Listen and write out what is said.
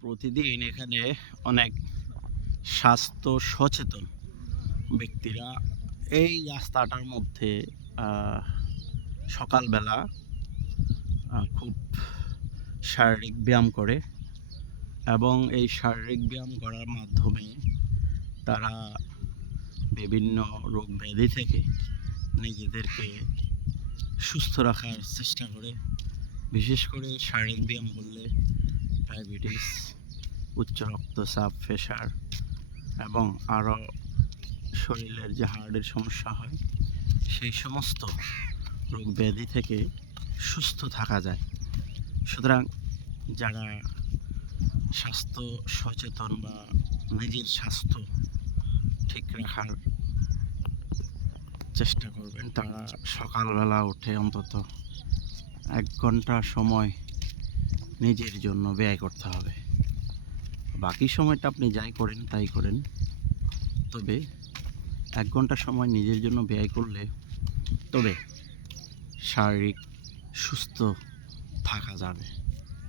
প্রতিদিন এখানে অনেক স্বাস্থ্য সচেতন ব্যক্তিরা এই রাস্তাটার মধ্যে সকালবেলা খুব শারীরিক ব্যায়াম করে এবং এই শারীরিক ব্যায়াম করার মাধ্যমে তারা বিভিন্ন রোগ ব্যাধি থেকে নিজেদেরকে সুস্থ রাখার চেষ্টা করে। বিশেষ করে শারীরিক ব্যায়াম করলে ডায়াবেটিস উচ্চ রক্তচাপ প্রেশার এবং আরও শরীরের যে হার্টের সমস্যা হয়, সেই সমস্ত রোগ ব্যাধি থেকে সুস্থ থাকা যায়। সুতরাং যারা স্বাস্থ্য সচেতন বা নিজের স্বাস্থ্য ঠিক রাখার চেষ্টা করবেন, তারা সকালবেলা উঠে অন্তত এক ঘণ্টা সময় নিজের জন্য ব্যয় করতে হবে। বাকি সময়টা আপনি যাই করেন, তাই করেন। তবে এক ঘণ্টা সময় নিজের জন্য ব্যয় করলে তবে শারীরিক সুস্থ থাকা যাবে।